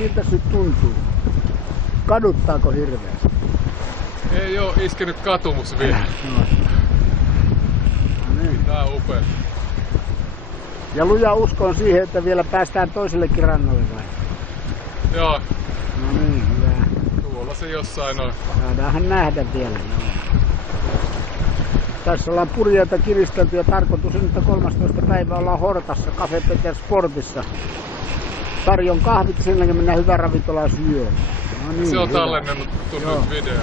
Miltä se tuntuu? Kaduttaako hirveästi? Ei oo iskenyt katumus vielä. No niin. Tää on upea. Ja luja usko on siihen, että vielä päästään toisellekin rannalle vai? Joo. No niin, hyvä. Tuolla se jossain on. Saadaanhan nähdä vielä. Joo. Tässä ollaan purjeita kiristelty ja tarkoitus on, että 13. päivä ollaan Hortassa, Cafe Peter Sportissa. Tarjon kahvit, sen jälkeen mennään hyvään ravintolaan syömään. No niin, Se on hyvä. tallennut nyt video.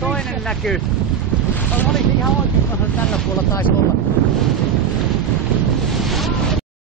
Toinen näkyy. Oli ihan oikein, tällä puolella taisi olla.